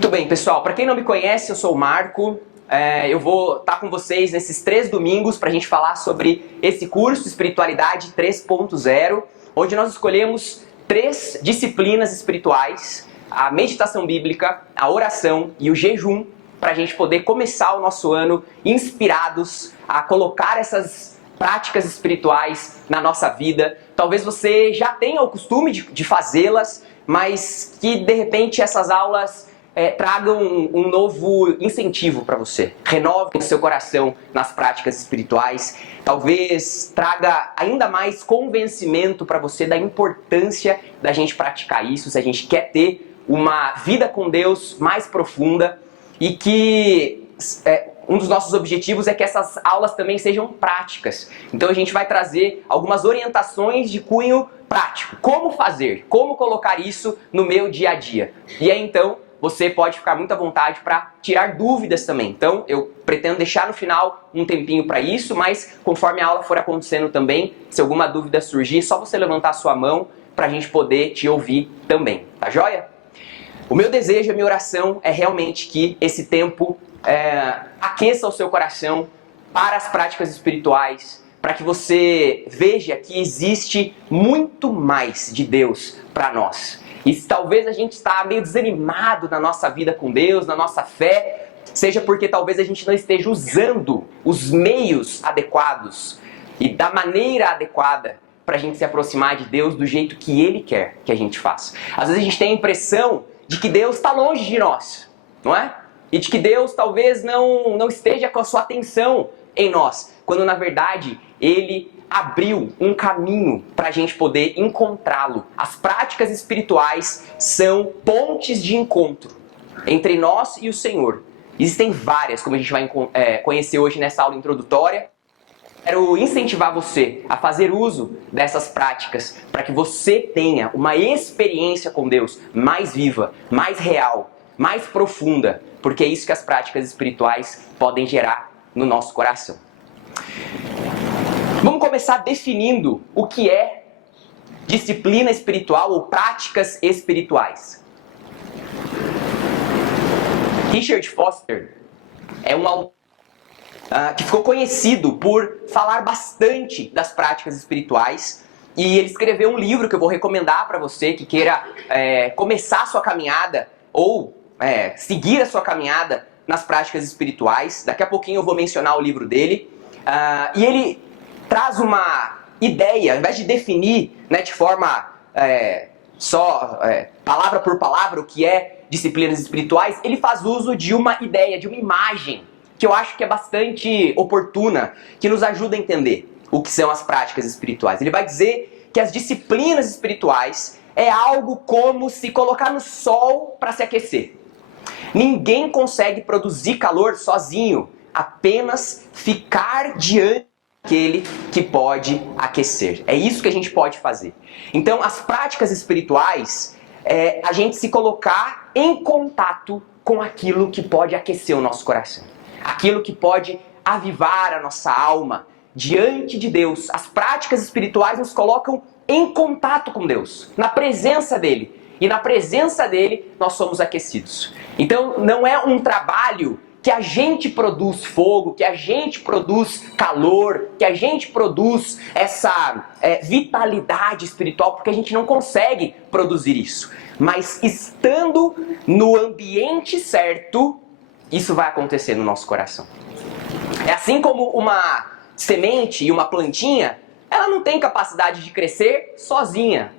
Muito bem, pessoal. Para quem não me conhece, eu sou o Marco. Eu vou estar com vocês nesses 3 domingos para a gente falar sobre esse curso Espiritualidade 3.0, onde nós escolhemos 3 disciplinas espirituais: a meditação bíblica, a oração e o jejum, para a gente poder começar o nosso ano inspirados a colocar essas práticas espirituais na nossa vida. Talvez você já tenha o costume de fazê-las, mas que de repente essas aulas tragam um novo incentivo para você. Renovem o seu coração nas práticas espirituais. Talvez traga ainda mais convencimento para você da importância da gente praticar isso, se a gente quer ter uma vida com Deus mais profunda, e que um dos nossos objetivos é que essas aulas também sejam práticas. Então a gente vai trazer algumas orientações de cunho prático. Como fazer? Como colocar isso no meu dia a dia? E aí então você pode ficar muito à vontade para tirar dúvidas também. Então eu pretendo deixar no final um tempinho para isso, mas conforme a aula for acontecendo também, se alguma dúvida surgir, é só você levantar a sua mão para a gente poder te ouvir também. Tá joia? O meu desejo, a minha oração é realmente que esse tempo aqueça o seu coração para as práticas espirituais, para que você veja que existe muito mais de Deus para nós. E se talvez a gente está meio desanimado na nossa vida com Deus, na nossa fé, seja porque talvez a gente não esteja usando os meios adequados e da maneira adequada para a gente se aproximar de Deus do jeito que Ele quer que a gente faça. Às vezes a gente tem a impressão de que Deus está longe de nós, não é? E de que Deus talvez não esteja com a sua atenção em nós, quando na verdade Ele abriu um caminho para a gente poder encontrá-lo. As práticas espirituais são pontes de encontro entre nós e o Senhor. Existem várias, como a gente vai conhecer hoje nessa aula introdutória. Quero incentivar você a fazer uso dessas práticas para que você tenha uma experiência com Deus mais viva, mais real, mais profunda, porque é isso que as práticas espirituais podem gerar no nosso coração. Vamos começar definindo o que é disciplina espiritual ou práticas espirituais. Richard Foster é um autor que ficou conhecido por falar bastante das práticas espirituais, e ele escreveu um livro que eu vou recomendar para você que queira começar a sua caminhada ou seguir a sua caminhada nas práticas espirituais. Daqui a pouquinho eu vou mencionar o livro dele, e ele traz uma ideia, ao invés de definir de forma palavra por palavra o que é disciplinas espirituais, ele faz uso de uma ideia, de uma imagem, que eu acho que é bastante oportuna, que nos ajuda a entender o que são as práticas espirituais. Ele vai dizer que as disciplinas espirituais é algo como se colocar no sol para se aquecer. Ninguém consegue produzir calor sozinho, apenas ficar diante daquele que pode aquecer. É isso que a gente pode fazer. Então, as práticas espirituais é a gente se colocar em contato com aquilo que pode aquecer o nosso coração. Aquilo que pode avivar a nossa alma diante de Deus. As práticas espirituais nos colocam em contato com Deus, na presença dEle. E na presença dEle nós somos aquecidos. Então não é um trabalho que a gente produz fogo, que a gente produz calor, que a gente produz essa vitalidade espiritual, porque a gente não consegue produzir isso. Mas estando no ambiente certo, isso vai acontecer no nosso coração. É assim como uma semente e uma plantinha, ela não tem capacidade de crescer sozinha,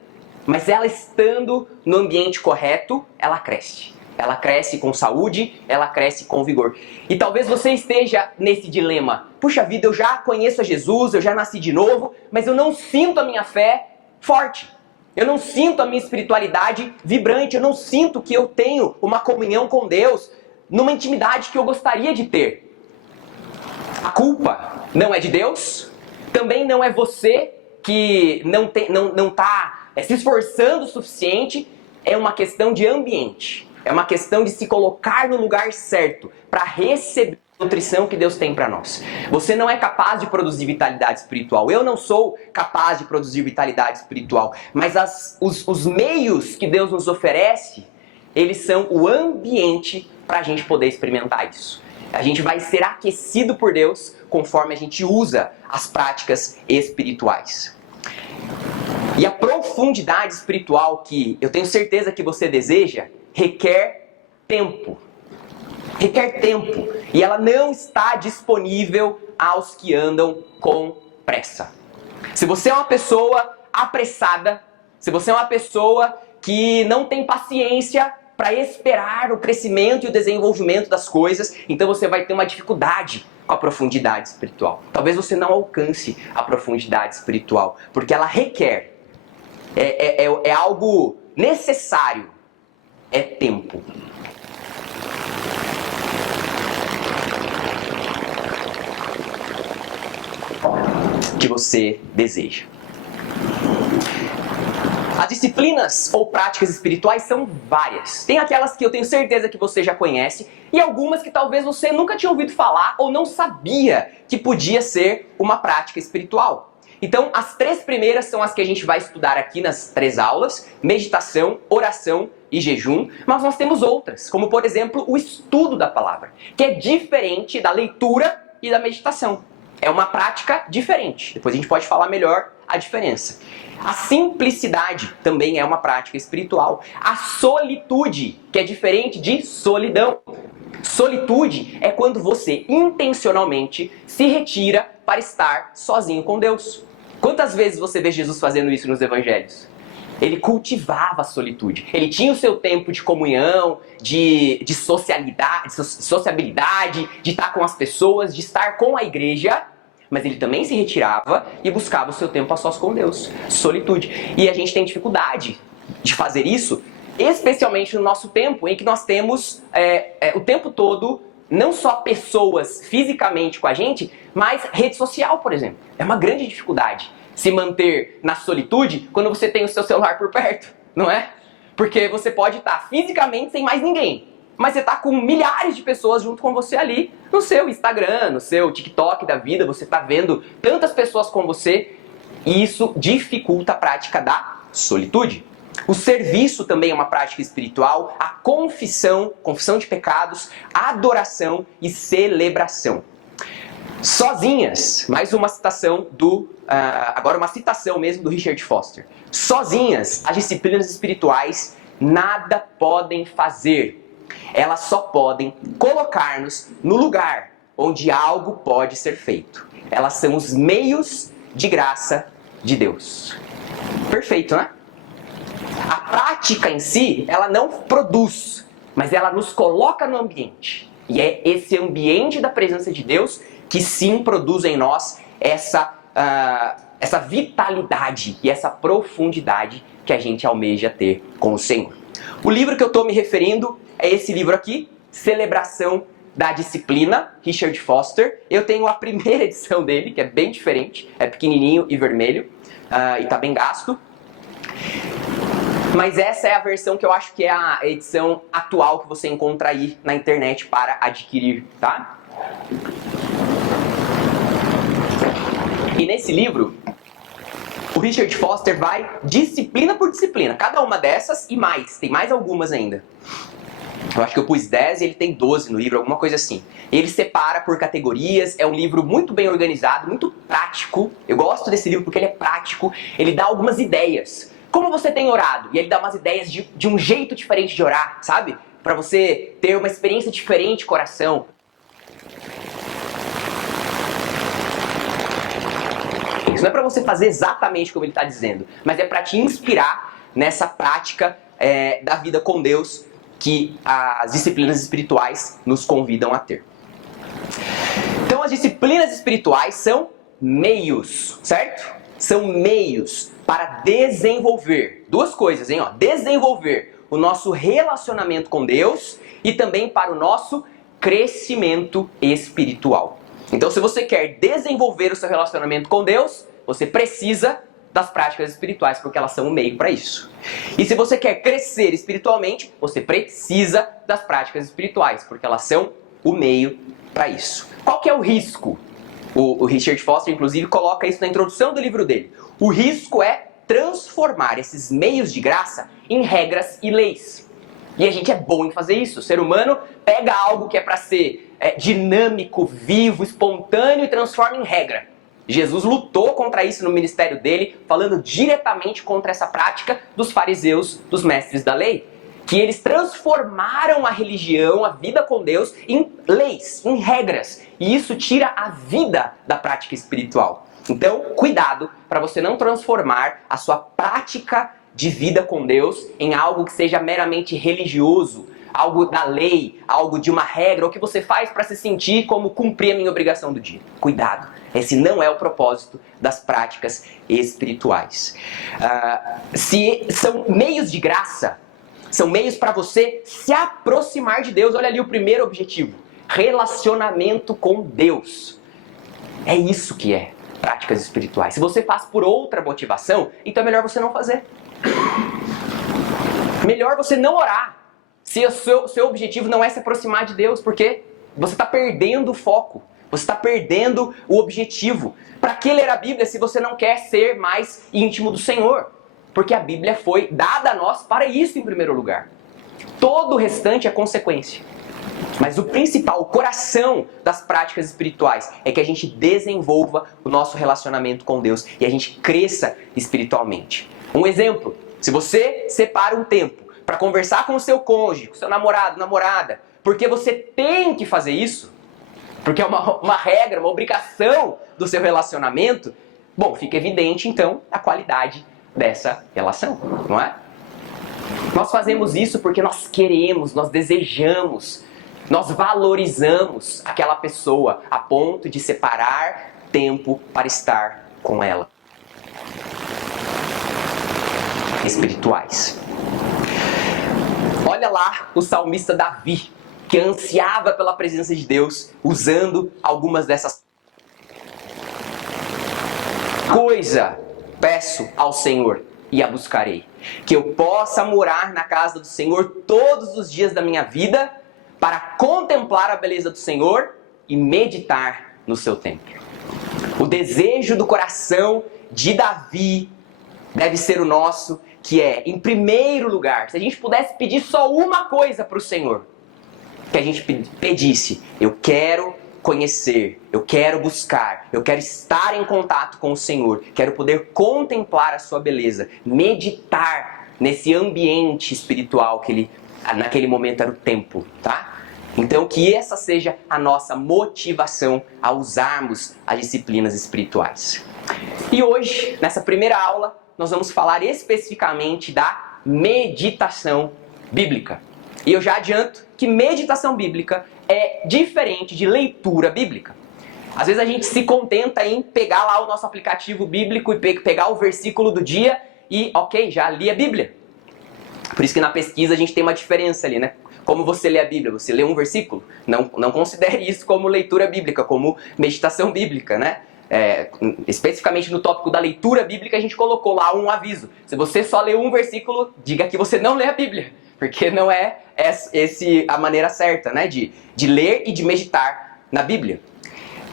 mas ela estando no ambiente correto, ela cresce. Ela cresce com saúde, ela cresce com vigor. E talvez você esteja nesse dilema. Puxa vida, eu já conheço a Jesus, eu já nasci de novo, mas eu não sinto a minha fé forte. Eu não sinto a minha espiritualidade vibrante, eu não sinto que eu tenho uma comunhão com Deus numa intimidade que eu gostaria de ter. A culpa não é de Deus, também não é você que não está se esforçando o suficiente, é uma questão de ambiente. É uma questão de se colocar no lugar certo para receber a nutrição que Deus tem para nós. Você não é capaz de produzir vitalidade espiritual. Eu não sou capaz de produzir vitalidade espiritual. Mas os meios que Deus nos oferece eles são o ambiente para a gente poder experimentar isso. A gente vai ser aquecido por Deus conforme a gente usa as práticas espirituais. E a profundidade espiritual que eu tenho certeza que você deseja requer tempo. Requer tempo. E ela não está disponível aos que andam com pressa. Se você é uma pessoa apressada, se você é uma pessoa que não tem paciência para esperar o crescimento e o desenvolvimento das coisas, então você vai ter uma dificuldade com a profundidade espiritual. Talvez você não alcance a profundidade espiritual, porque ela requer, é algo necessário, é tempo. Que você deseja. As disciplinas ou práticas espirituais são várias. Tem aquelas que eu tenho certeza que você já conhece e algumas que talvez você nunca tinha ouvido falar ou não sabia que podia ser uma prática espiritual. Então, as 3 primeiras são as que a gente vai estudar aqui nas 3 aulas: meditação, oração e jejum. Mas nós temos outras, como por exemplo o estudo da palavra, que é diferente da leitura e da meditação. É uma prática diferente. Depois a gente pode falar melhor a diferença. A simplicidade também é uma prática espiritual. A solitude, que é diferente de solidão. Solitude é quando você intencionalmente se retira para estar sozinho com Deus. Quantas vezes você vê Jesus fazendo isso nos evangelhos? Ele cultivava a solitude. Ele tinha o seu tempo de comunhão, de sociabilidade, de estar com as pessoas, de estar com a igreja. Mas ele também se retirava e buscava o seu tempo a sós com Deus. Solitude. E a gente tem dificuldade de fazer isso, especialmente no nosso tempo, em que nós temos o tempo todo, não só pessoas fisicamente com a gente, mas rede social, por exemplo. É uma grande dificuldade se manter na solitude quando você tem o seu celular por perto, não é? Porque você pode estar fisicamente sem mais ninguém, mas você está com milhares de pessoas junto com você ali no seu Instagram, no seu TikTok da vida, você está vendo tantas pessoas com você e isso dificulta a prática da solitude. O serviço também é uma prática espiritual, a confissão de pecados, adoração e celebração. Sozinhas, mais uma citação agora uma citação mesmo do Richard Foster. Sozinhas, as disciplinas espirituais nada podem fazer. Elas só podem colocar-nos no lugar onde algo pode ser feito. Elas são os meios de graça de Deus. Perfeito, né? A prática em si, ela não produz, mas ela nos coloca no ambiente. E é esse ambiente da presença de Deus que sim produz em nós essa vitalidade e essa profundidade que a gente almeja ter com o Senhor. O livro que eu estou me referindo é esse livro aqui, Celebração da Disciplina, Richard Foster. Eu tenho a primeira edição dele, que é bem diferente, é pequenininho e vermelho, e tá bem gasto. Mas essa é a versão que eu acho que é a edição atual que você encontra aí na internet para adquirir, tá? E nesse livro, o Richard Foster vai disciplina por disciplina, cada uma dessas e mais, tem mais algumas ainda. Eu acho que eu pus 10 e ele tem 12 no livro, alguma coisa assim. Ele separa por categorias, é um livro muito bem organizado, muito prático. Eu gosto desse livro porque ele é prático, ele dá algumas ideias. Como você tem orado? E ele dá umas ideias de um jeito diferente de orar, sabe? Para você ter uma experiência diferente com oração. Isso não é para você fazer exatamente como ele está dizendo, mas é para te inspirar nessa prática da vida com Deus que as disciplinas espirituais nos convidam a ter. Então as disciplinas espirituais são meios, certo? São meios para desenvolver duas coisas, hein? Desenvolver o nosso relacionamento com Deus e também para o nosso crescimento espiritual. Então se você quer desenvolver o seu relacionamento com Deus, você precisa das práticas espirituais, porque elas são um meio para isso. E se você quer crescer espiritualmente, você precisa das práticas espirituais, porque elas são o meio para isso. Qual que é o risco? O Richard Foster, inclusive, coloca isso na introdução do livro dele. O risco é transformar esses meios de graça em regras e leis. E a gente é bom em fazer isso. O ser humano pega algo que é para ser dinâmico, vivo, espontâneo e transforma em regra. Jesus lutou contra isso no ministério dele, falando diretamente contra essa prática dos fariseus, dos mestres da lei. Que eles transformaram a religião, a vida com Deus, em leis, em regras. E isso tira a vida da prática espiritual. Então, cuidado para você não transformar a sua prática de vida com Deus em algo que seja meramente religioso, algo da lei, algo de uma regra, ou que você faz para se sentir como cumprir a minha obrigação do dia. Cuidado, esse não é o propósito das práticas espirituais. Se são meios de graça, são meios para você se aproximar de Deus. Olha ali o primeiro objetivo, relacionamento com Deus. É isso que é práticas espirituais. Se você faz por outra motivação, então é melhor você não fazer. Melhor você não orar. Se o seu objetivo não é se aproximar de Deus, porque você está perdendo o foco. Você está perdendo o objetivo. Para que ler a Bíblia se você não quer ser mais íntimo do Senhor? Porque a Bíblia foi dada a nós para isso em primeiro lugar. Todo o restante é consequência. Mas o principal, o coração das práticas espirituais é que a gente desenvolva o nosso relacionamento com Deus e a gente cresça espiritualmente. Um exemplo, se você separa um tempo para conversar com o seu cônjuge, com o seu namorado, namorada, porque você tem que fazer isso, porque é uma regra, uma obrigação do seu relacionamento, bom, fica evidente então a qualidade dessa relação, não é? Nós fazemos isso porque nós queremos, nós desejamos, nós valorizamos aquela pessoa a ponto de separar tempo para estar com ela. Espirituais. Olha lá o salmista Davi, que ansiava pela presença de Deus, usando algumas dessas coisas. Peço ao Senhor e a buscarei, que eu possa morar na casa do Senhor todos os dias da minha vida, para contemplar a beleza do Senhor e meditar no seu templo. O desejo do coração de Davi deve ser o nosso, que é, em primeiro lugar, se a gente pudesse pedir só uma coisa para o Senhor, que a gente pedisse: eu quero conhecer, eu quero buscar, eu quero estar em contato com o Senhor, quero poder contemplar a sua beleza, meditar nesse ambiente espiritual que ele, naquele momento, era o templo, tá? Então que essa seja a nossa motivação a usarmos as disciplinas espirituais. E hoje, nessa primeira aula, nós vamos falar especificamente da meditação bíblica. E eu já adianto que meditação bíblica é diferente de leitura bíblica. Às vezes a gente se contenta em pegar lá o nosso aplicativo bíblico e pegar o versículo do dia e, ok, já li a Bíblia. Por isso que na pesquisa a gente tem uma diferença ali, né? Como você lê a Bíblia? Você lê um versículo? Não considere isso como leitura bíblica, como meditação bíblica, né? Especificamente no tópico da leitura bíblica, a gente colocou lá um aviso. Se você só lê um versículo, diga que você não lê a Bíblia. Porque não é a maneira certa, né? De ler e de meditar na Bíblia.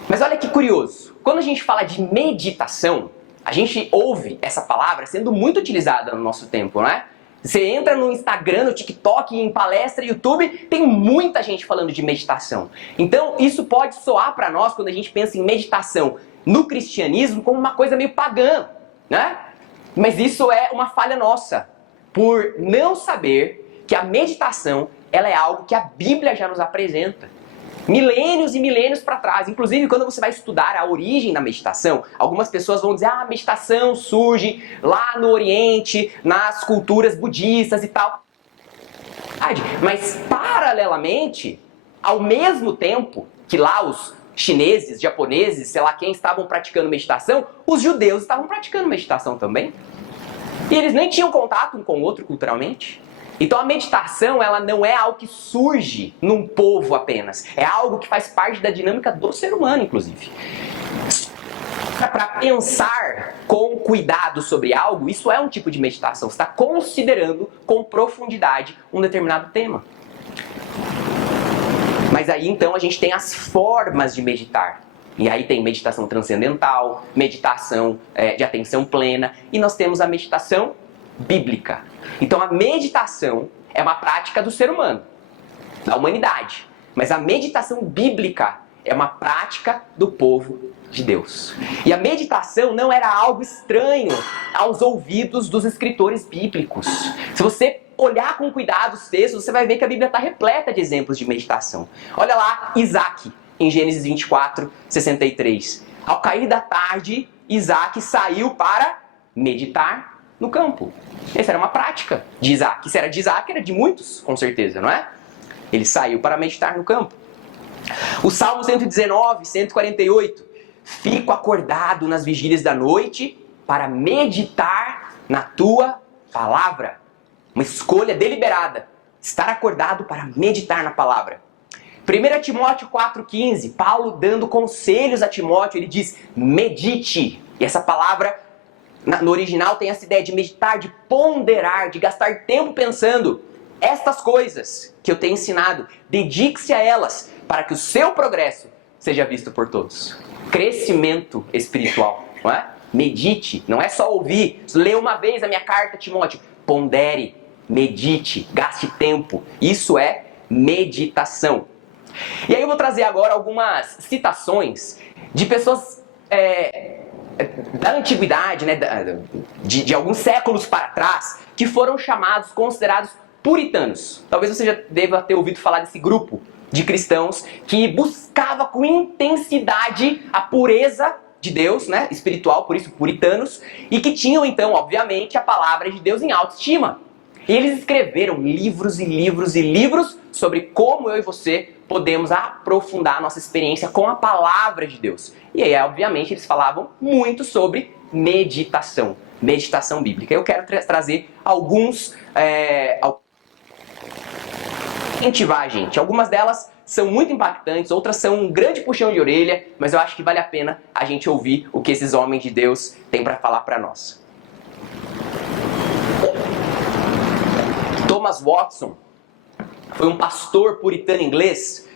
Mas olha que curioso. Quando a gente fala de meditação, a gente ouve essa palavra sendo muito utilizada no nosso tempo, não é? Você entra no Instagram, no TikTok, em palestra, YouTube, tem muita gente falando de meditação. Então, isso pode soar para nós, quando a gente pensa em meditação no cristianismo, como uma coisa meio pagã, né? Mas isso é uma falha nossa, por não saber que a meditação, ela é algo que a Bíblia já nos apresenta. Milênios e milênios para trás. Inclusive, quando você vai estudar a origem da meditação, algumas pessoas vão dizer: a meditação surge lá no Oriente, nas culturas budistas e tal. Mas, paralelamente, ao mesmo tempo que lá os chineses, japoneses, sei lá quem, estavam praticando meditação, os judeus estavam praticando meditação também. E eles nem tinham contato um com o outro culturalmente. Então a meditação, ela não é algo que surge num povo apenas. É algo que faz parte da dinâmica do ser humano, inclusive. Para pensar com cuidado sobre algo, isso é um tipo de meditação. Você está considerando com profundidade um determinado tema. Mas aí então a gente tem as formas de meditar. E aí tem meditação transcendental, meditação de atenção plena, e nós temos a meditação bíblica. Então a meditação é uma prática do ser humano, da humanidade. Mas a meditação bíblica é uma prática do povo de Deus. E a meditação não era algo estranho aos ouvidos dos escritores bíblicos. Se você olhar com cuidado os textos, você vai ver que a Bíblia está repleta de exemplos de meditação. Olha lá Isaac, em Gênesis 24, 63. Ao cair da tarde, Isaac saiu para meditar no campo. Essa era uma prática de Isaac. Se era de Isaac, era de muitos, com certeza, não é? Ele saiu para meditar no campo. O Salmo 119, 148. Fico acordado nas vigílias da noite para meditar na tua palavra. Uma escolha deliberada. Estar acordado para meditar na palavra. 1 Timóteo 4,15. Paulo dando conselhos a Timóteo. Ele diz, medite. E essa palavra, no original, tem essa ideia de meditar, de ponderar, de gastar tempo pensando. Estas coisas que eu tenho ensinado, dedique-se a elas, para que o seu progresso seja visto por todos. Crescimento espiritual, não é? Medite, não é só ouvir. Lê uma vez a minha carta, Timóteo. Pondere, medite, gaste tempo. Isso é meditação. E aí eu vou trazer agora algumas citações de pessoas da antiguidade, né, de alguns séculos para trás, que foram chamados, considerados puritanos. Talvez você já deva ter ouvido falar desse grupo de cristãos que buscava com intensidade a pureza de Deus, né, espiritual, por isso puritanos, e que tinham então, obviamente, a palavra de Deus em autoestima. E eles escreveram livros e livros e livros sobre como eu e você podemos aprofundar a nossa experiência com a palavra de Deus. E aí, obviamente, eles falavam muito sobre meditação, meditação bíblica. Eu quero trazer alguns... incentivar, gente. Algumas delas são muito impactantes, outras são um grande puxão de orelha, mas eu acho que vale a pena a gente ouvir o que esses homens de Deus têm para falar para nós. Thomas Watson foi um pastor puritano inglês,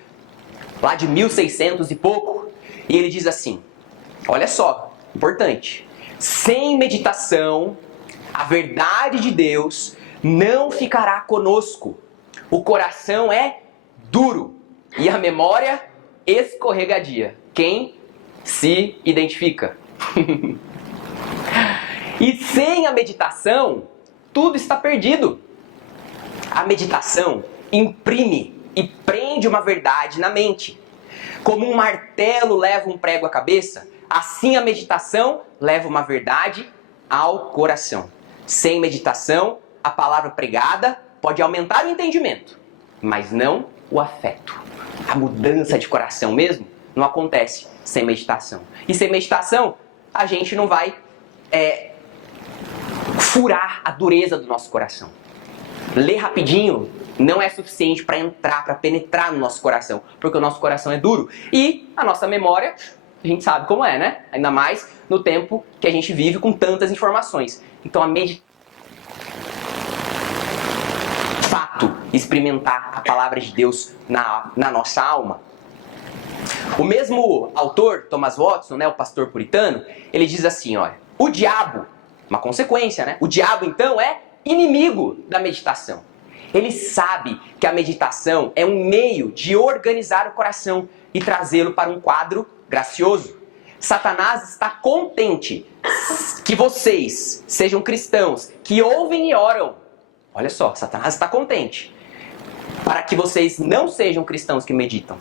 lá de 1600 e pouco, e ele diz assim, olha só, importante, sem meditação, a verdade de Deus não ficará conosco. O coração é duro e a memória escorregadia. Quem se identifica? E sem a meditação, tudo está perdido. A meditação imprime e prende uma verdade na mente. Como um martelo leva um prego à cabeça, assim a meditação leva uma verdade ao coração. Sem meditação, a palavra pregada pode aumentar o entendimento, mas não o afeto. A mudança de coração mesmo não acontece sem meditação. E sem meditação, a gente não vai furar a dureza do nosso coração. Ler rapidinho não é suficiente para entrar, para penetrar no nosso coração, porque o nosso coração é duro. E a nossa memória, a gente sabe como é, né? Ainda mais no tempo que a gente vive com tantas informações. Então a meditação, fato, experimentar a palavra de Deus na nossa alma. O mesmo autor, Thomas Watson, né, o pastor puritano, ele diz assim, olha, o diabo, uma consequência, né? O diabo então é inimigo da meditação. Ele sabe que a meditação é um meio de organizar o coração e trazê-lo para um quadro gracioso. Satanás está contente que vocês sejam cristãos, que ouvem e oram. Olha só, Satanás está contente para que vocês não sejam cristãos que meditam.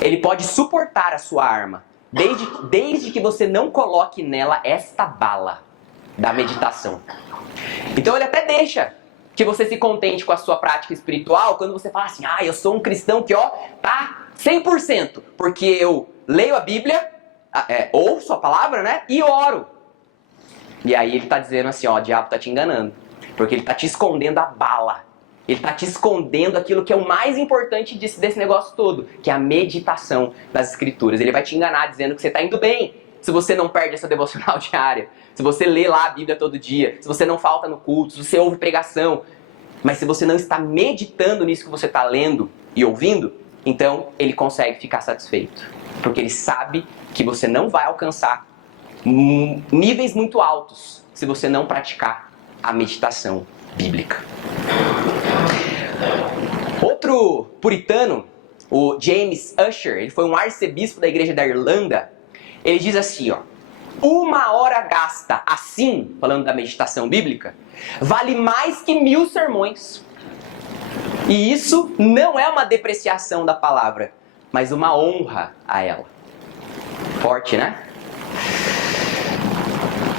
Ele pode suportar a sua arma, desde que você não coloque nela esta bala da meditação. Então ele até deixa que você se contente com a sua prática espiritual quando você fala assim, eu sou um cristão que, tá 100%, porque eu leio a Bíblia, ouço a palavra, né, e oro. E aí ele está dizendo assim, o diabo está te enganando, porque ele está te escondendo a bala. Ele está te escondendo aquilo que é o mais importante desse negócio todo, que é a meditação das Escrituras. Ele vai te enganar dizendo que você está indo bem, se você não perde essa devocional diária, se você lê lá a Bíblia todo dia, se você não falta no culto, se você ouve pregação. Mas se você não está meditando nisso que você está lendo e ouvindo, então ele consegue ficar satisfeito. Porque ele sabe que você não vai alcançar níveis muito altos se você não praticar a meditação bíblica. outro puritano, o James Ussher, ele foi um arcebispo da igreja da Irlanda, ele diz assim, ó: 1 hora gasta assim, falando da meditação bíblica, vale mais que 1000 sermões. E isso não é uma depreciação da palavra, mas uma honra a ela. Forte, né?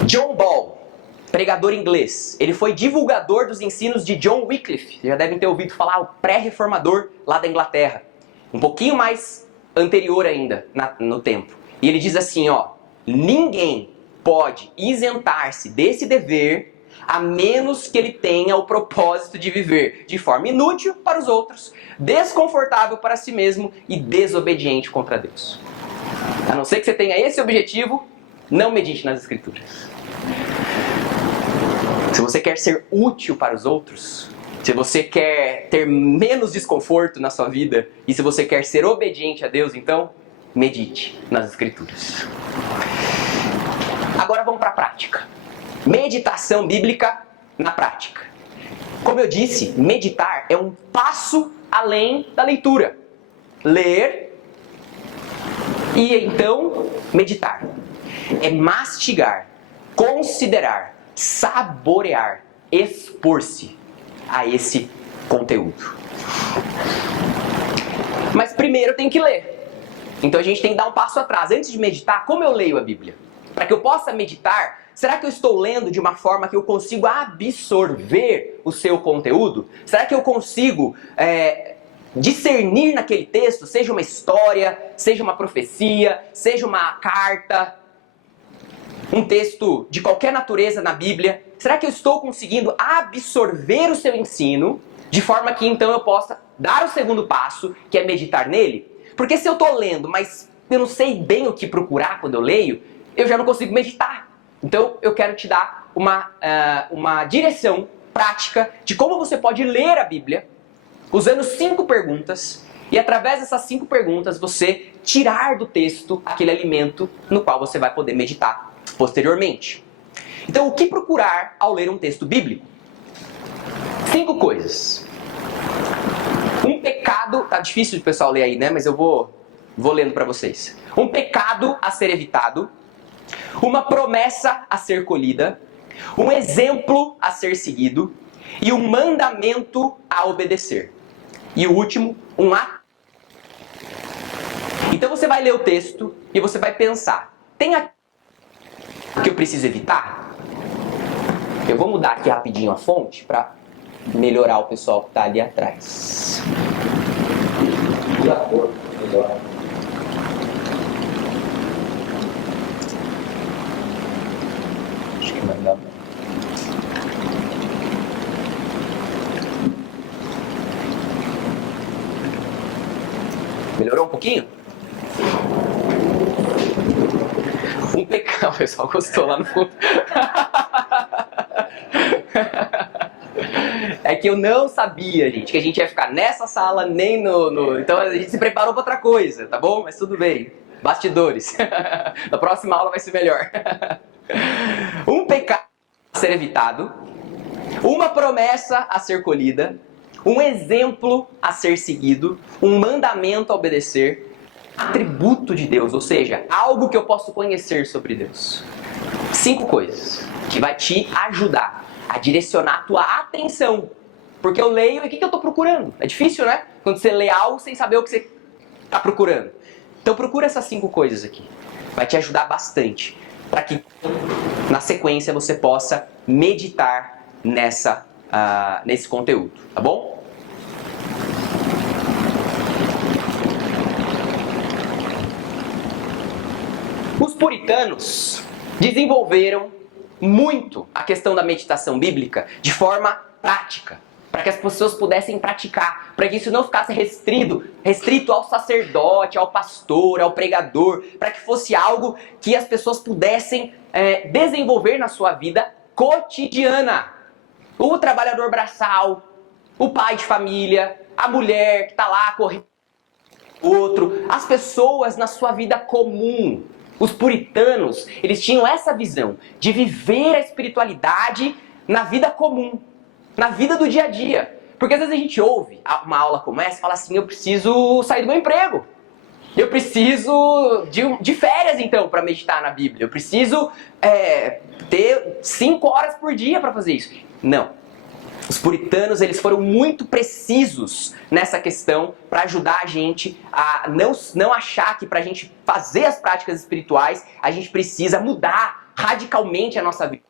John Ball, pregador inglês, ele foi divulgador dos ensinos de John Wycliffe. Vocês já devem ter ouvido falar, o pré-reformador lá da Inglaterra. Um pouquinho mais anterior ainda no tempo. E ele diz assim, ó: ninguém pode isentar-se desse dever a menos que ele tenha o propósito de viver de forma inútil para os outros, desconfortável para si mesmo e desobediente contra Deus. A não ser que você tenha esse objetivo, não medite nas Escrituras. Se você quer ser útil para os outros, se você quer ter menos desconforto na sua vida e se você quer ser obediente a Deus, então medite nas Escrituras. Agora vamos para a prática. Meditação bíblica na prática. Como eu disse, meditar é um passo além da leitura. Ler e então meditar. É mastigar, considerar, saborear, expor-se a esse conteúdo. Mas primeiro tem que ler. Então a gente tem que dar um passo atrás. Antes de meditar, como eu leio a Bíblia? Para que eu possa meditar, será que eu estou lendo de uma forma que eu consigo absorver o seu conteúdo? Será que eu consigo discernir naquele texto, seja uma história, seja uma profecia, seja uma carta, um texto de qualquer natureza na Bíblia? Será que eu estou conseguindo absorver o seu ensino de forma que então eu possa dar o segundo passo, que é meditar nele? Porque se eu estou lendo, mas eu não sei bem o que procurar quando eu leio, eu já não consigo meditar. Então eu quero te dar uma direção prática de como você pode ler a Bíblia usando 5 perguntas e através dessas 5 perguntas você tirar do texto aquele alimento no qual você vai poder meditar posteriormente. Então, o que procurar ao ler um texto bíblico? 5 coisas. Um pecado, tá difícil de pessoal ler aí, né? Mas eu vou lendo para vocês. Um pecado a ser evitado, uma promessa a ser colhida, um exemplo a ser seguido e um mandamento a obedecer. E o último, um ato. Então você vai ler o texto e você vai pensar: tem aquilo que eu preciso evitar? Eu vou mudar aqui rapidinho a fonte para melhorar o pessoal que está ali atrás. De acordo, melhor. Acho que vai dar bom. Melhorou um pouquinho? Um pecado, o pessoal gostou lá no fundo. É que eu não sabia, gente, que a gente ia ficar nessa sala, nem no... Então a gente se preparou para outra coisa, tá bom? Mas tudo bem. Bastidores. Na próxima aula vai ser melhor. Um pecado a ser evitado, uma promessa a ser colhida, um exemplo a ser seguido, um mandamento a obedecer, atributo de Deus, ou seja, algo que eu posso conhecer sobre Deus. 5 coisas que vai te ajudar a direcionar a tua atenção. Porque eu leio e o que eu estou procurando? É difícil, né? Quando você lê algo sem saber o que você está procurando. Então procura essas 5 coisas aqui. Vai te ajudar bastante para que na sequência você possa meditar nesse conteúdo, tá bom? Os puritanos desenvolveram muito a questão da meditação bíblica de forma prática, para que as pessoas pudessem praticar, para que isso não ficasse restrito ao sacerdote, ao pastor, ao pregador, para que fosse algo que as pessoas pudessem desenvolver na sua vida cotidiana. O trabalhador braçal, o pai de família, a mulher que está lá correndo, outro, as pessoas na sua vida comum. Os puritanos, eles tinham essa visão de viver a espiritualidade na vida comum, na vida do dia a dia. Porque às vezes a gente ouve uma aula como essa e fala assim, eu preciso sair do meu emprego. Eu preciso de férias, então, para meditar na Bíblia. Eu preciso ter 5 horas por dia para fazer isso. Não. Os puritanos, eles foram muito precisos nessa questão para ajudar a gente a não achar que para a gente fazer as práticas espirituais, a gente precisa mudar radicalmente a nossa vida.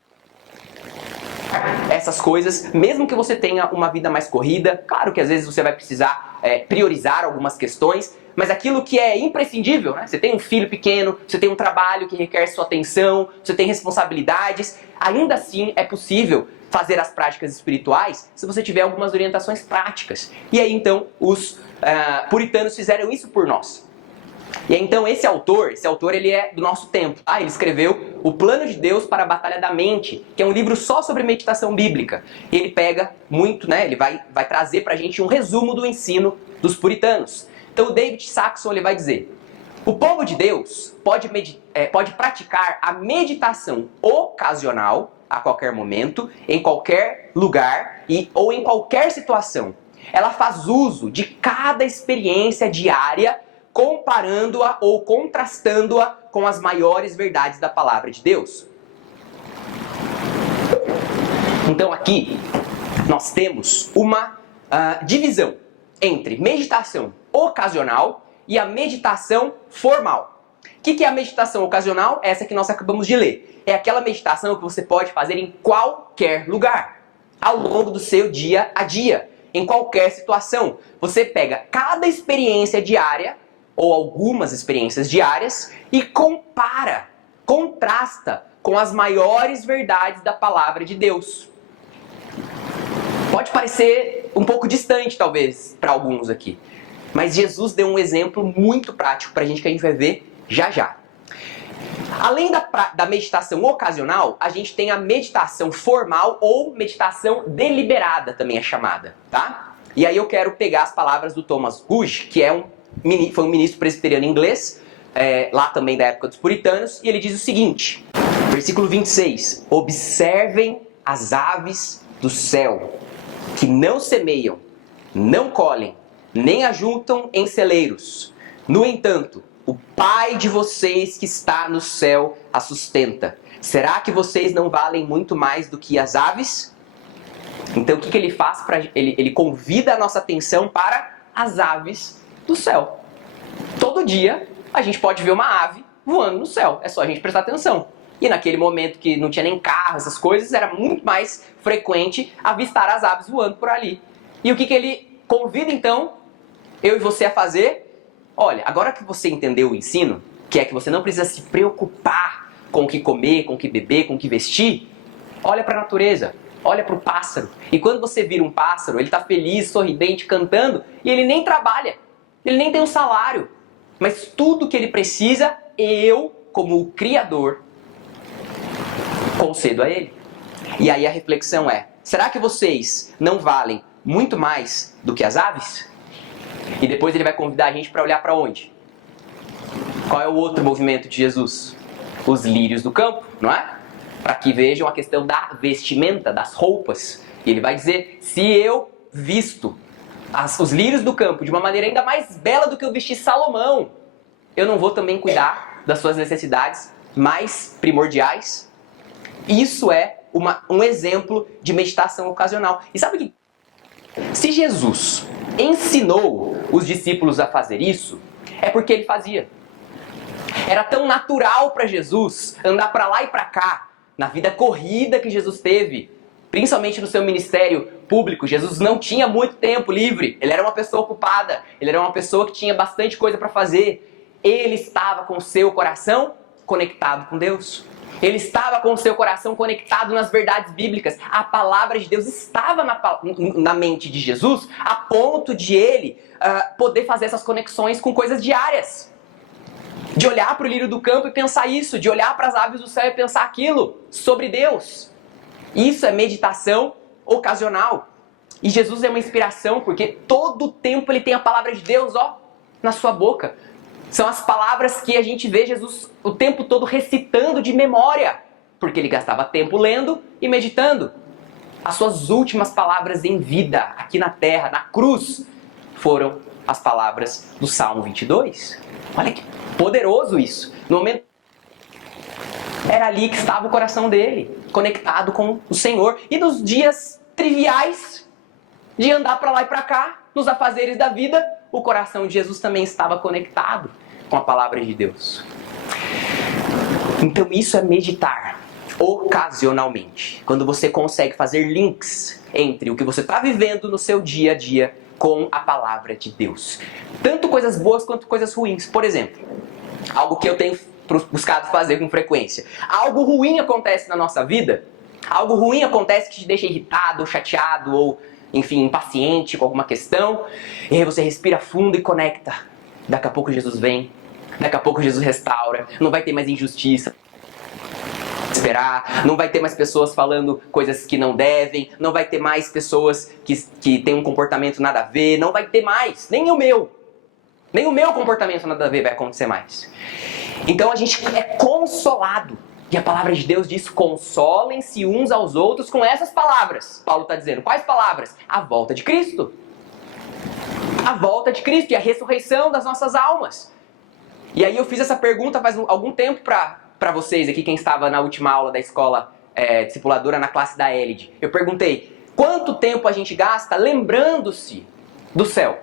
Essas coisas, mesmo que você tenha uma vida mais corrida, claro que às vezes você vai precisar priorizar algumas questões, mas aquilo que é imprescindível, né? Você tem um filho pequeno, você tem um trabalho que requer sua atenção, você tem responsabilidades, ainda assim é possível fazer as práticas espirituais se você tiver algumas orientações práticas. E aí então os puritanos fizeram isso por nós. E aí, então esse autor ele é do nosso tempo, tá? Ele escreveu O Plano de Deus para a Batalha da Mente, que é um livro só sobre meditação bíblica. Ele pega muito, né? Ele vai trazer pra gente um resumo do ensino dos puritanos. Então o David Saxon ele vai dizer: o povo de Deus pode praticar a meditação ocasional a qualquer momento, em qualquer lugar ou em qualquer situação. Ela faz uso de cada experiência diária, comparando-a ou contrastando-a com as maiores verdades da palavra de Deus. Então aqui nós temos uma divisão entre meditação ocasional e a meditação formal. O que é a meditação ocasional? Essa que nós acabamos de ler. É aquela meditação que você pode fazer em qualquer lugar, ao longo do seu dia a dia, em qualquer situação. Você pega cada experiência diária, ou algumas experiências diárias, e contrasta com as maiores verdades da palavra de Deus. Pode parecer um pouco distante, talvez, para alguns aqui. Mas Jesus deu um exemplo muito prático para a gente, que a gente vai ver já já. Além da meditação ocasional, a gente tem a meditação formal ou meditação deliberada, também é chamada, tá? E aí eu quero pegar as palavras do Thomas Gudge, que foi um ministro presbiteriano inglês, lá também da época dos puritanos, e ele diz o seguinte, versículo 26, observem as aves do céu, que não semeiam, não colhem, nem ajuntam em celeiros. No entanto, o Pai de vocês que está no céu a sustenta. Será que vocês não valem muito mais do que as aves? Então o que ele faz? Ele convida a nossa atenção para as aves do céu. Todo dia a gente pode ver uma ave voando no céu. É só a gente prestar atenção. E naquele momento que não tinha nem carro, essas coisas, era muito mais frequente avistar as aves voando por ali. E o que ele convida então eu e você a fazer? Olha, agora que você entendeu o ensino, que é que você não precisa se preocupar com o que comer, com o que beber, com o que vestir, olha para a natureza, olha para o pássaro. E quando você vira um pássaro, ele está feliz, sorridente, cantando, e ele nem trabalha, ele nem tem um salário. Mas tudo que ele precisa, eu, como o Criador, concedo a ele. E aí a reflexão é, será que vocês não valem muito mais do que as aves? E depois ele vai convidar a gente para olhar para onde? Qual é o outro movimento de Jesus? Os lírios do campo, não é? Para que vejam a questão da vestimenta, das roupas. E ele vai dizer, se eu visto os lírios do campo de uma maneira ainda mais bela do que eu vesti Salomão, eu não vou também cuidar das suas necessidades mais primordiais? Isso é um exemplo de meditação ocasional. E sabe que se Jesus ensinou os discípulos a fazer isso, é porque ele fazia. Era tão natural para Jesus andar para lá e para cá, na vida corrida que Jesus teve, principalmente no seu ministério público. Jesus não tinha muito tempo livre, ele era uma pessoa ocupada, ele era uma pessoa que tinha bastante coisa para fazer. Ele estava com o seu coração conectado com Deus. Ele estava com o seu coração conectado nas verdades bíblicas. A palavra de Deus estava na mente de Jesus, a ponto de ele poder fazer essas conexões com coisas diárias. De olhar para o lírio do campo e pensar isso, de olhar para as aves do céu e pensar aquilo sobre Deus. Isso é meditação ocasional. E Jesus é uma inspiração, porque todo o tempo ele tem a palavra de Deus, na sua boca. São as palavras que a gente vê Jesus o tempo todo recitando de memória, porque ele gastava tempo lendo e meditando. As suas últimas palavras em vida, aqui na terra, na cruz, foram as palavras do Salmo 22. Olha que poderoso isso. No momento, era ali que estava o coração dele, conectado com o Senhor. E nos dias triviais, de andar para lá e para cá, nos afazeres da vida, o coração de Jesus também estava conectado com a palavra de Deus. Então isso é meditar ocasionalmente. Quando você consegue fazer links entre o que você está vivendo no seu dia a dia com a palavra de Deus. Tanto coisas boas quanto coisas ruins. Por exemplo, algo que eu tenho buscado fazer com frequência. Algo ruim acontece na nossa vida, algo ruim acontece que te deixa irritado, ou chateado, ou, enfim, impaciente com alguma questão, e aí você respira fundo e conecta. Daqui a pouco Jesus vem, daqui a pouco Jesus restaura, não vai ter mais injustiça. Esperar, não vai ter mais pessoas falando coisas que não devem, não vai ter mais pessoas que têm um comportamento nada a ver, não vai ter mais, nem o meu comportamento nada a ver vai acontecer mais. Então a gente é consolado. E a palavra de Deus diz: consolem-se uns aos outros com essas palavras. Paulo está dizendo, quais palavras? A volta de Cristo. A volta de Cristo e a ressurreição das nossas almas. E aí eu fiz essa pergunta faz algum tempo para vocês aqui, quem estava na última aula da escola discipuladora na classe da Elide. Eu perguntei, quanto tempo a gente gasta lembrando-se do céu?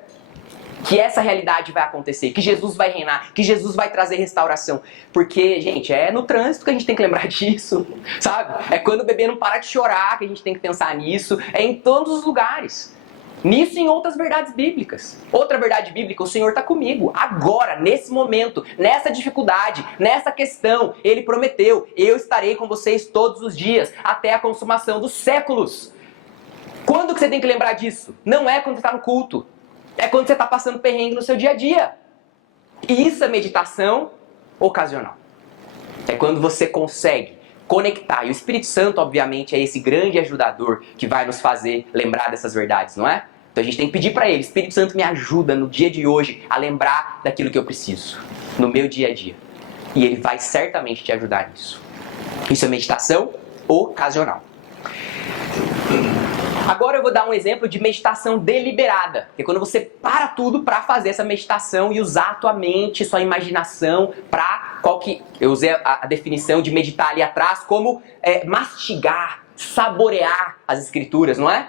Que essa realidade vai acontecer, que Jesus vai reinar, que Jesus vai trazer restauração. Porque, gente, é no trânsito que a gente tem que lembrar disso, sabe? É quando o bebê não para de chorar que a gente tem que pensar nisso. É em todos os lugares. Nisso e em outras verdades bíblicas. Outra verdade bíblica, o Senhor está comigo. Agora, nesse momento, nessa dificuldade, nessa questão, Ele prometeu, eu estarei com vocês todos os dias, até a consumação dos séculos. Quando que você tem que lembrar disso? Não é quando você está no culto. É quando você está passando perrengue no seu dia a dia. E isso é meditação ocasional. É quando você consegue conectar. E o Espírito Santo, obviamente, é esse grande ajudador que vai nos fazer lembrar dessas verdades, não é? Então a gente tem que pedir para Ele: Espírito Santo, me ajuda no dia de hoje a lembrar daquilo que eu preciso, no meu dia a dia. E Ele vai certamente te ajudar nisso. Isso é meditação ocasional. Agora eu vou dar um exemplo de meditação deliberada, que é quando você para tudo para fazer essa meditação e usar a tua mente, sua imaginação para eu usei a definição de meditar ali atrás como mastigar, saborear as escrituras, não é?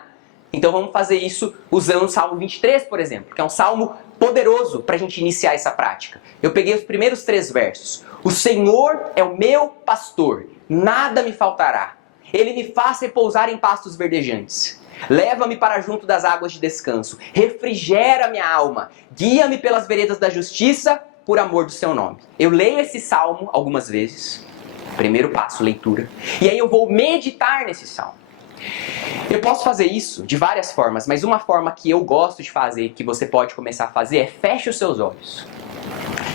Então vamos fazer isso usando o Salmo 23, por exemplo, que é um salmo poderoso para a gente iniciar essa prática. Eu peguei os primeiros 3 versos. O Senhor é o meu pastor, nada me faltará. Ele me faz repousar em pastos verdejantes. Leva-me para junto das águas de descanso. Refrigera minha alma. Guia-me pelas veredas da justiça, por amor do seu nome. Eu leio esse salmo algumas vezes. Primeiro passo, leitura. E aí eu vou meditar nesse salmo. Eu posso fazer isso de várias formas, mas uma forma que eu gosto de fazer, que você pode começar a fazer, é feche os seus olhos.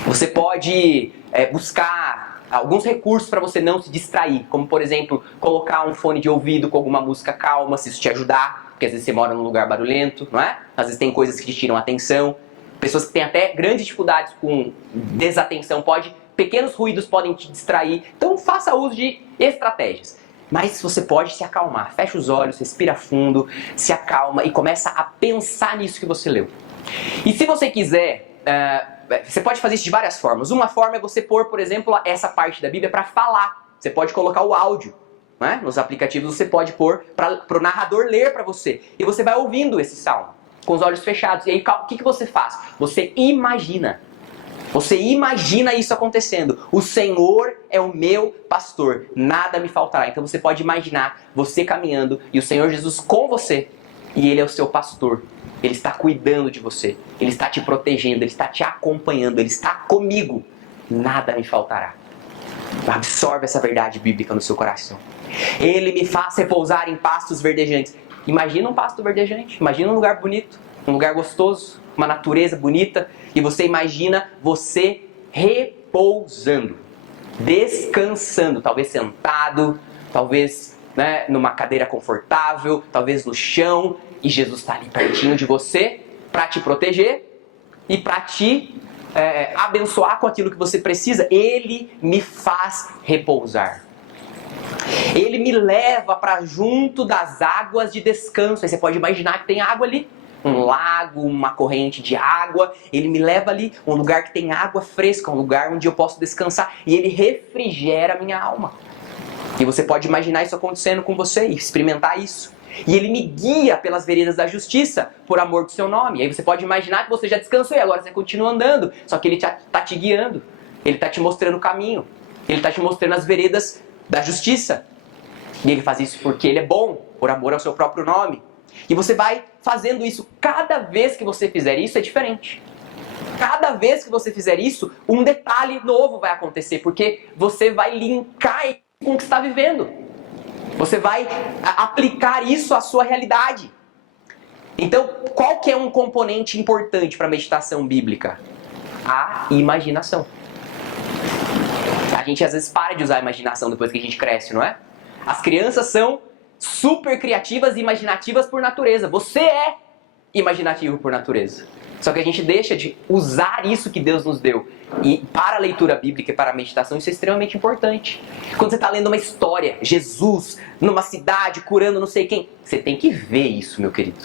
Você pode buscar alguns recursos para você não se distrair, como por exemplo, colocar um fone de ouvido com alguma música calma, se isso te ajudar, porque às vezes você mora num lugar barulhento, não é? Às vezes tem coisas que te tiram a atenção, pessoas que têm até grandes dificuldades com desatenção, pequenos ruídos podem te distrair, então faça uso de estratégias. Mas você pode se acalmar, fecha os olhos, respira fundo, se acalma e começa a pensar nisso que você leu. E se você quiser, você pode fazer isso de várias formas. Uma forma é você pôr, por exemplo, essa parte da Bíblia para falar. Você pode colocar o áudio, né? Nos aplicativos você pode pôr para o narrador ler para você. E você vai ouvindo esse salmo com os olhos fechados. E aí o que você faz? Você imagina. Você imagina isso acontecendo. O Senhor é o meu pastor, nada me faltará. Então você pode imaginar você caminhando e o Senhor Jesus com você. E Ele é o seu pastor. Ele está cuidando de você. Ele está te protegendo. Ele está te acompanhando. Ele está comigo. Nada me faltará. Absorve essa verdade bíblica no seu coração. Ele me faz repousar em pastos verdejantes. Imagina um pasto verdejante. Imagina um lugar bonito. Um lugar gostoso. Uma natureza bonita. E você imagina você repousando. Descansando. Talvez sentado. Talvez numa cadeira confortável. Talvez no chão. E Jesus está ali pertinho de você para te proteger e para te abençoar com aquilo que você precisa. Ele me faz repousar. Ele me leva para junto das águas de descanso. Aí você pode imaginar que tem água ali. Um lago, uma corrente de água. Ele me leva ali, um lugar que tem água fresca, um lugar onde eu posso descansar. E ele refrigera a minha alma. E você pode imaginar isso acontecendo com você e experimentar isso. E ele me guia pelas veredas da justiça, por amor do seu nome. E aí você pode imaginar que você já descansou e agora você continua andando. Só que ele está te guiando. Ele está te mostrando o caminho. Ele está te mostrando as veredas da justiça. E ele faz isso porque ele é bom, por amor ao seu próprio nome. E você vai fazendo isso. Cada vez que você fizer isso é diferente. Cada vez que você fizer isso, um detalhe novo vai acontecer. Porque você vai linkar com o que está vivendo. Você vai aplicar isso à sua realidade. Então, qual que é um componente importante para a meditação bíblica? A imaginação. A gente às vezes para de usar a imaginação depois que a gente cresce, não é? As crianças são super criativas e imaginativas por natureza. Você é imaginativo por natureza. Só que a gente deixa de usar isso que Deus nos deu. E para a leitura bíblica e para a meditação isso é extremamente importante. Quando você está lendo uma história, Jesus numa cidade curando não sei quem, você tem que ver isso, meu querido.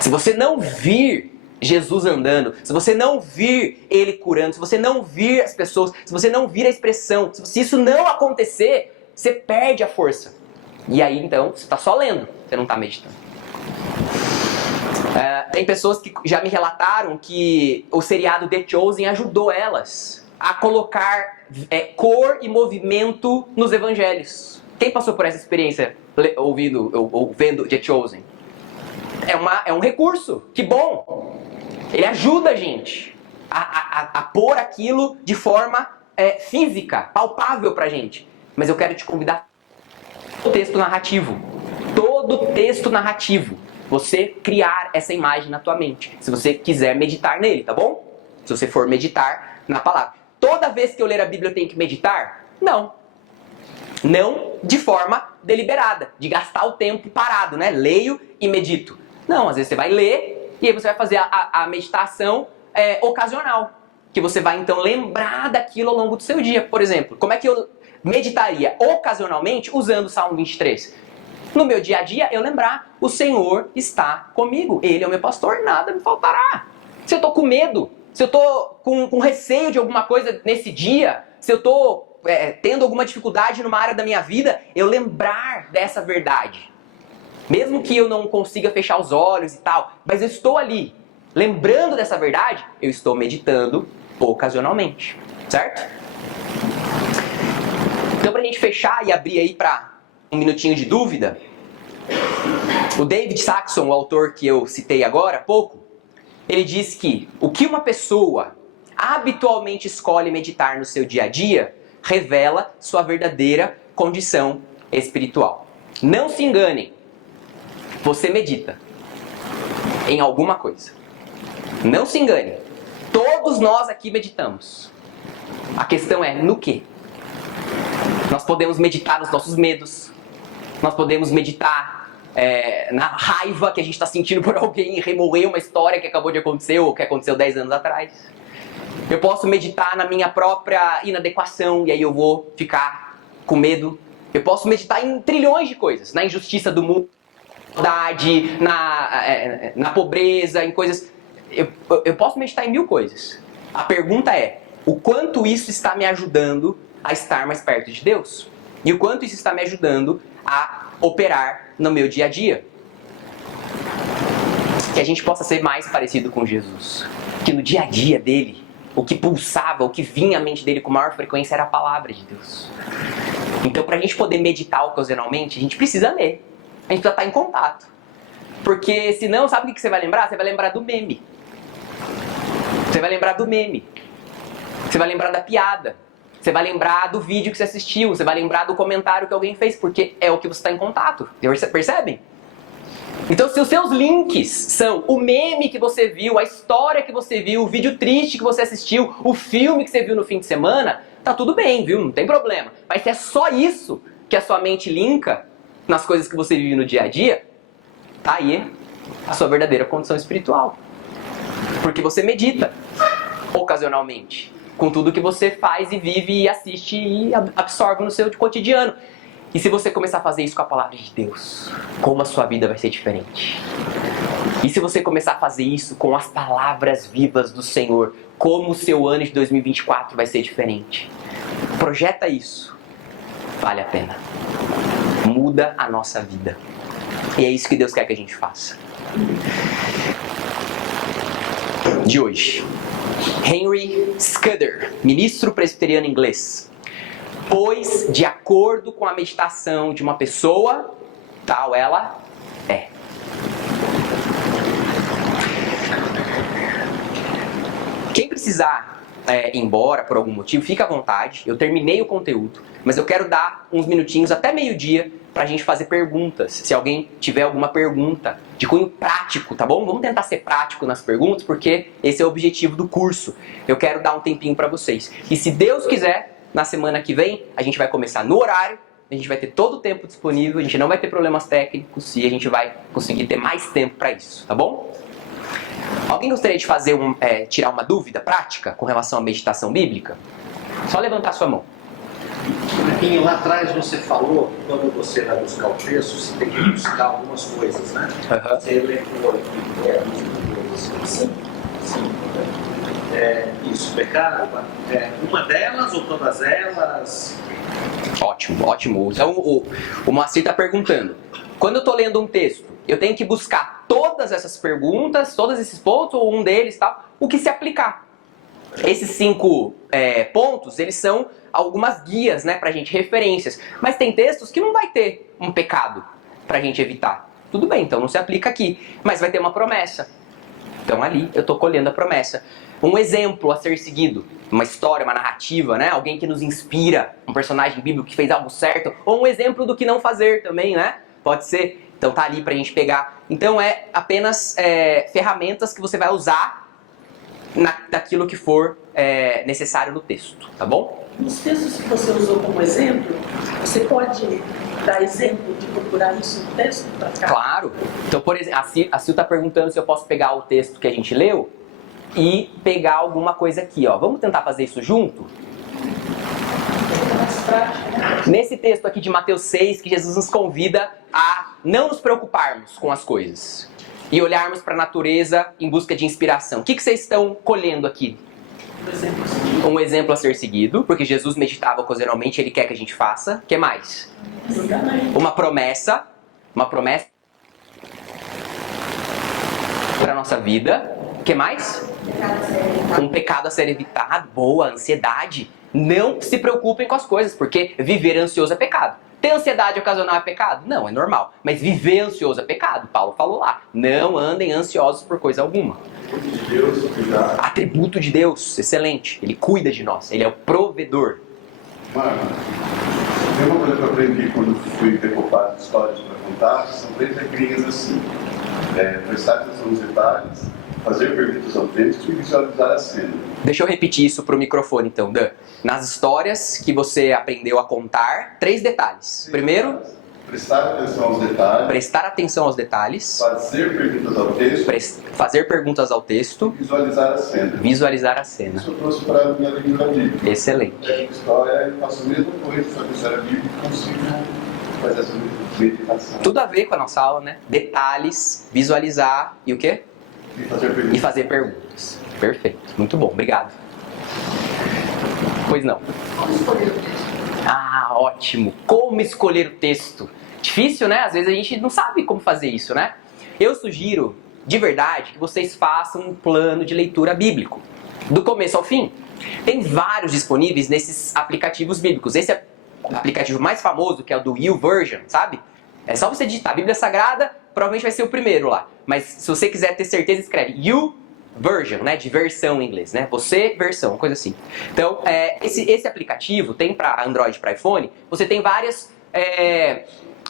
Se você não vir Jesus andando, se você não vir Ele curando, se você não vir as pessoas, se você não vir a expressão, se isso não acontecer, você perde a força. E aí então você está só lendo, você não está meditando. Tem pessoas que já me relataram que o seriado The Chosen ajudou elas a colocar cor e movimento nos evangelhos. Quem passou por essa experiência ouvindo ou vendo The Chosen? É um recurso, que bom! Ele ajuda a gente a pôr aquilo de forma física, palpável pra gente. Mas eu quero te convidar todo texto narrativo. Todo texto narrativo. Você criar essa imagem na tua mente. Se você quiser meditar nele, tá bom? Se você for meditar na palavra. Toda vez que eu ler a Bíblia eu tenho que meditar? Não. Não de forma deliberada. De gastar o tempo parado, né? Leio e medito. Não, às vezes você vai ler e aí você vai fazer a meditação ocasional. Que você vai então lembrar daquilo ao longo do seu dia. Por exemplo, como é que eu meditaria ocasionalmente usando o Salmo 23? No meu dia a dia, eu lembrar, o Senhor está comigo. Ele é o meu pastor, nada me faltará. Se eu estou com medo, se eu estou com receio de alguma coisa nesse dia, se eu estou tendo alguma dificuldade numa área da minha vida, eu lembrar dessa verdade. Mesmo que eu não consiga fechar os olhos e tal, mas eu estou ali, lembrando dessa verdade, eu estou meditando ocasionalmente. Certo? Então, para a gente fechar e abrir aí para um minutinho de dúvida, o David Saxon, o autor que eu citei agora há pouco, ele diz que o que uma pessoa habitualmente escolhe meditar no seu dia a dia revela sua verdadeira condição espiritual. Não se enganem, você medita em alguma coisa. Não se engane, todos nós aqui meditamos. A questão é no quê? Nós podemos meditar nos nossos medos. Nós podemos meditar na raiva que a gente está sentindo por alguém e remoer uma história que acabou de acontecer ou que aconteceu 10 anos atrás. Eu posso meditar na minha própria inadequação e aí eu vou ficar com medo. Eu posso meditar em trilhões de coisas. Na injustiça do mundo, na pobreza, em coisas... Eu posso meditar em 1000 coisas. A pergunta é, o quanto isso está me ajudando a estar mais perto de Deus? E o quanto isso está me ajudando a operar no meu dia a dia? Que a gente possa ser mais parecido com Jesus. Que no dia a dia dele, o que pulsava, o que vinha à mente dele com maior frequência era a palavra de Deus. Então, para a gente poder meditar ocasionalmente, a gente precisa ler. A gente precisa estar em contato. Porque senão, sabe o que você vai lembrar? Você vai lembrar do meme. Você vai lembrar do meme. Você vai lembrar da piada. Você vai lembrar do vídeo que você assistiu. Você vai lembrar do comentário que alguém fez. Porque é o que você está em contato. Percebem? Então, se os seus links são o meme que você viu, a história que você viu, o vídeo triste que você assistiu, o filme que você viu no fim de semana, tá tudo bem, viu? Não tem problema. Mas se é só isso que a sua mente linka nas coisas que você vive no dia a dia, tá aí a sua verdadeira condição espiritual. Porque você medita ocasionalmente com tudo que você faz e vive e assiste e absorve no seu cotidiano. E se você começar a fazer isso com a palavra de Deus, como a sua vida vai ser diferente? E se você começar a fazer isso com as palavras vivas do Senhor, como o seu ano de 2024 vai ser diferente? Projeta isso. Vale a pena. Muda a nossa vida. E é isso que Deus quer que a gente faça. De hoje. Henry Scudder, ministro presbiteriano inglês. Pois, de acordo com a meditação de uma pessoa, tal ela é. Quem precisar ir embora por algum motivo, fica à vontade. Eu terminei o conteúdo, mas eu quero dar uns minutinhos até meio-dia pra gente fazer perguntas. Se alguém tiver alguma pergunta de cunho prático, tá bom? Vamos tentar ser prático nas perguntas, porque esse é o objetivo do curso. Eu quero dar um tempinho pra vocês. E se Deus quiser, na semana que vem, a gente vai começar no horário, a gente vai ter todo o tempo disponível, a gente não vai ter problemas técnicos e a gente vai conseguir ter mais tempo pra isso, tá bom? Alguém gostaria de fazer tirar uma dúvida prática com relação à meditação bíblica? Só levantar sua mão. Marquinhos, lá atrás você falou, quando você vai buscar o texto, você tem que buscar algumas coisas, né? Você elencou aqui, sim. Isso, pecado, uma delas ou todas elas? Ótimo, ótimo. Então o Moacir está perguntando, quando eu estou lendo um texto, eu tenho que buscar todas essas perguntas, todos esses pontos, ou um deles, tal, o que se aplicar. Esses 5 pontos, eles são algumas guias, né, pra gente, referências. Mas tem textos que não vai ter um pecado pra gente evitar. Tudo bem, então não se aplica aqui. Mas vai ter uma promessa. Então ali eu tô colhendo a promessa. Um exemplo a ser seguido. Uma história, uma narrativa, né? Alguém que nos inspira. Um personagem bíblico que fez algo certo. Ou um exemplo do que não fazer também, né? Pode ser. Então tá ali pra gente pegar. Então é apenas ferramentas que você vai usar daquilo que for necessário no texto, tá bom? Nos textos que você usou como exemplo, você pode dar exemplo de procurar isso no texto para cá? Claro. Então, por exemplo, a Sil está perguntando se eu posso pegar o texto que a gente leu e pegar alguma coisa aqui, ó. Vamos tentar fazer isso junto? Nesse texto aqui de Mateus 6, que Jesus nos convida a não nos preocuparmos com as coisas e olharmos para a natureza em busca de inspiração. O que vocês estão colhendo aqui? Um exemplo a ser seguido, porque Jesus meditava ocasionalmente, Ele quer que a gente faça. O que mais? Uma promessa para a nossa vida. O que mais? Um pecado a ser evitado. Boa, ansiedade. Não se preocupem com as coisas, porque viver ansioso é pecado. Ter ansiedade ocasional é pecado? Não, é normal. Mas viver ansioso é pecado. Paulo falou lá. Não andem ansiosos por coisa alguma. Atributo de Deus, excelente. Ele cuida de nós, Ele é o provedor. Mano, tem uma coisa que eu aprendi quando fui decupar as histórias para contar, são 3 regrinhas assim. Prestar atenção nos detalhes, fazer perguntas autênticas e visualizar a cena. Deixa eu repetir isso pro microfone então, Dan. Nas histórias que você aprendeu a contar, 3 detalhes. Primeiro, prestar atenção aos detalhes. Prestar atenção aos detalhes. Fazer perguntas ao texto. Fazer perguntas ao texto. Visualizar a cena. Visualizar a cena. Isso eu trouxe para a minha leitura bíblica. Excelente. A história, eu faço a mesma coisa, só que história bíblica consigo fazer essa meditação. Tudo a ver com a nossa aula, né? Detalhes, visualizar e o quê? E fazer perguntas. Perfeito. Muito bom. Obrigado. Pois não. Como escolher o texto? Ah, ótimo. Como escolher o texto? Difícil, né? Às vezes a gente não sabe como fazer isso, né? Eu sugiro, de verdade, que vocês façam um plano de leitura bíblico. Do começo ao fim. Tem vários disponíveis nesses aplicativos bíblicos. Esse é o aplicativo mais famoso, que é o do YouVersion, sabe? É só você digitar Bíblia Sagrada, provavelmente vai ser o primeiro lá. Mas se você quiser ter certeza, escreve YouVersion, né? De versão em inglês, né? Você, versão, uma coisa assim. Então, esse aplicativo tem para Android e para iPhone, você tem várias...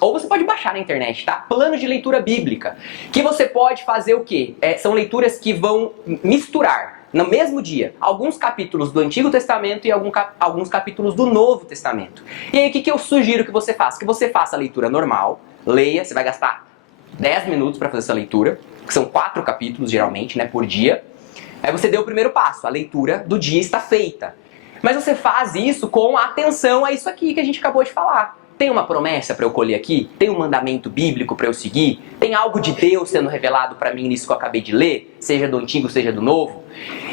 ou você pode baixar na internet, tá? Plano de leitura bíblica. Que você pode fazer o quê? São leituras que vão misturar, no mesmo dia, alguns capítulos do Antigo Testamento e alguns capítulos do Novo Testamento. E aí, o que eu sugiro que você faça? Que você faça a leitura normal, leia, você vai gastar 10 minutos para fazer essa leitura, que são 4 capítulos, geralmente, né, por dia. Aí você deu o primeiro passo, a leitura do dia está feita. Mas você faz isso com atenção a isso aqui que a gente acabou de falar. tem uma promessa para eu colher aqui? Tem um mandamento bíblico para eu seguir? Tem algo de Deus sendo revelado para mim nisso que eu acabei de ler? Seja do Antigo, seja do Novo?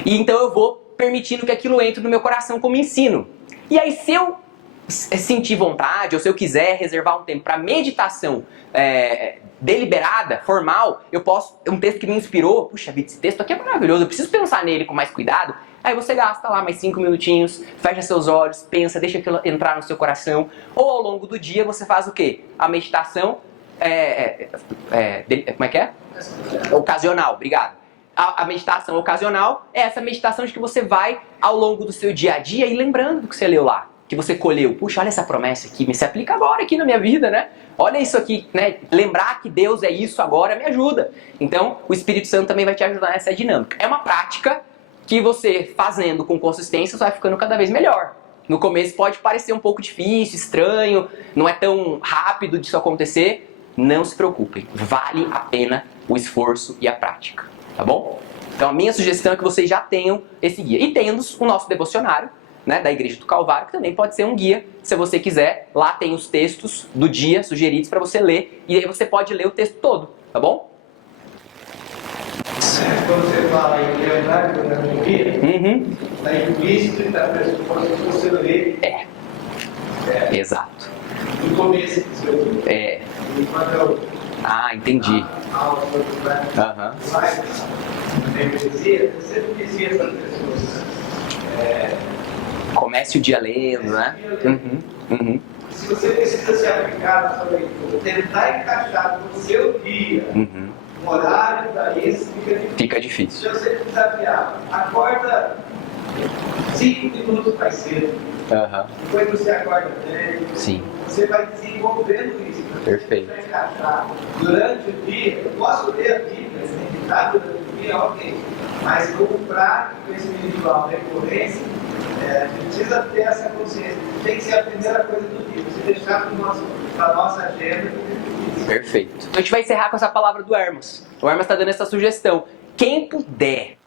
E então eu vou permitindo que aquilo entre no meu coração como ensino. E aí se eu sentir vontade, ou se eu quiser reservar um tempo para meditação deliberada, formal, eu posso, um texto que me inspirou, puxa vida, esse texto aqui é maravilhoso, eu preciso pensar nele com mais cuidado. Aí você gasta lá mais 5 minutinhos, fecha seus olhos, pensa, deixa aquilo entrar no seu coração. Ou ao longo do dia você faz o quê? A meditação, como é que é? Ocasional, obrigado. A meditação ocasional é essa meditação de que você vai ao longo do seu dia a dia e lembrando do que você leu lá, que você colheu. Puxa, olha essa promessa aqui, me se aplica agora aqui na minha vida, né? Olha isso aqui, né? Lembrar que Deus é isso agora me ajuda. Então, o Espírito Santo também vai te ajudar nessa dinâmica. É uma prática que você fazendo com consistência vai ficando cada vez melhor. No começo pode parecer um pouco difícil, estranho, não é tão rápido disso acontecer. Não se preocupem, vale a pena o esforço e a prática, tá bom? Então a minha sugestão é que vocês já tenham esse guia. E temos o nosso devocionário, né, da Igreja do Calvário, que também pode ser um guia, se você quiser. Lá tem os textos do dia sugeridos para você ler, e aí você pode ler o texto todo, tá bom? Quando você fala em lembrar durante o dia, está implícito e está pressuposto que você lê. Exato. No começo do seu dia. Enquanto eu Entendi. aula membresia, você não dizia para as pessoas. Comece o dia lendo, né? Se você precisa se aplicar na sua leitura, tentar encaixar no seu dia, um horário para isso, Fica difícil. Se você desafiar, acorda 5 minutos mais cedo, depois você acorda 10, Sim. você vai desenvolvendo isso. Perfeito. Você vai encaixar durante o dia. Eu posso ler a Bíblia, se meditar durante o dia, ok. Mas como prática espiritual, recorrência, precisa ter essa consciência. Tem que ser a primeira coisa do dia. Você deixar para a nossa agenda. Perfeito. Então a gente vai encerrar com essa palavra do Hermas. O Hermas está dando essa sugestão. Quem puder,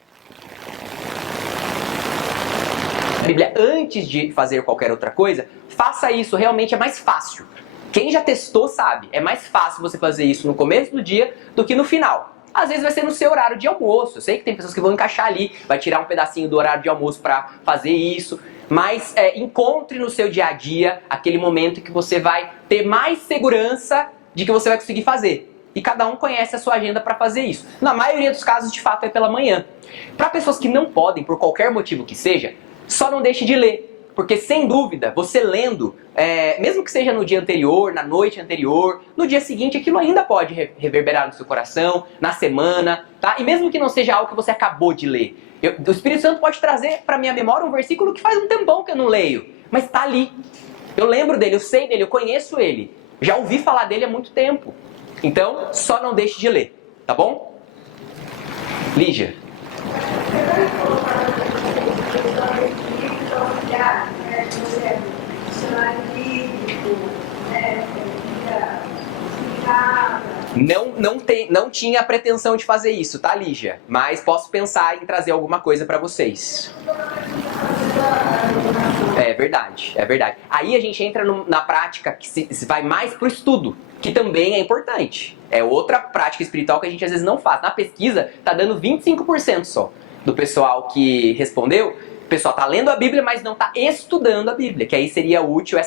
a Bíblia, antes de fazer qualquer outra coisa, faça isso. Realmente é mais fácil. Quem já testou sabe. É mais fácil você fazer isso no começo do dia do que no final. Às vezes vai ser no seu horário de almoço. Eu sei que tem pessoas que vão encaixar ali, vai tirar um pedacinho do horário de almoço para fazer isso. Mas encontre no seu dia a dia aquele momento que você vai ter mais segurança de que você vai conseguir fazer. E cada um conhece a sua agenda para fazer isso. Na maioria dos casos, de fato, é pela manhã. Para pessoas que não podem, por qualquer motivo que seja, só não deixe de ler. Porque, sem dúvida, você lendo, mesmo que seja no dia anterior, na noite anterior, no dia seguinte, aquilo ainda pode reverberar no seu coração, na semana, tá? E mesmo que não seja algo que você acabou de ler, o Espírito Santo pode trazer para minha memória um versículo que faz um tempão que eu não leio, mas está ali. Eu lembro dele, eu sei dele, eu conheço ele. Já ouvi falar dele há muito tempo. Então, só não deixe de ler, tá bom? Lígia. Não tinha a pretensão de fazer isso, tá, Lígia? Mas posso pensar em trazer alguma coisa pra vocês. É verdade, é verdade. Aí a gente entra na prática que se vai mais pro estudo, que também é importante. É outra prática espiritual que a gente às vezes não faz. Na pesquisa, tá dando 25% só do pessoal que respondeu. O pessoal tá lendo a Bíblia, mas não tá estudando a Bíblia. Que aí seria útil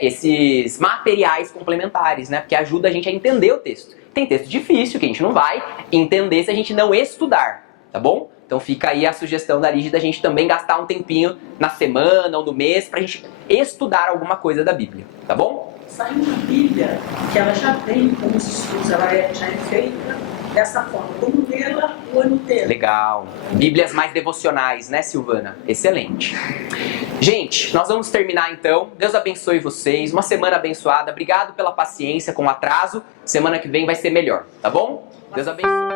esses materiais complementares, né? Porque ajuda a gente a entender o texto. Tem texto difícil que a gente não vai entender se a gente não estudar, tá bom? Então fica aí a sugestão da Lígia da gente também gastar um tempinho na semana ou no mês pra gente estudar alguma coisa da Bíblia, tá bom? Saindo a Bíblia, que ela já vem como os estudos, ela já é feita dessa forma, como lê-la o ano inteiro. Legal. Bíblias mais devocionais, né, Silvana? Excelente. Gente, nós vamos terminar então. Deus abençoe vocês. Uma semana abençoada. Obrigado pela paciência com o atraso. Semana que vem vai ser melhor, tá bom? Deus abençoe.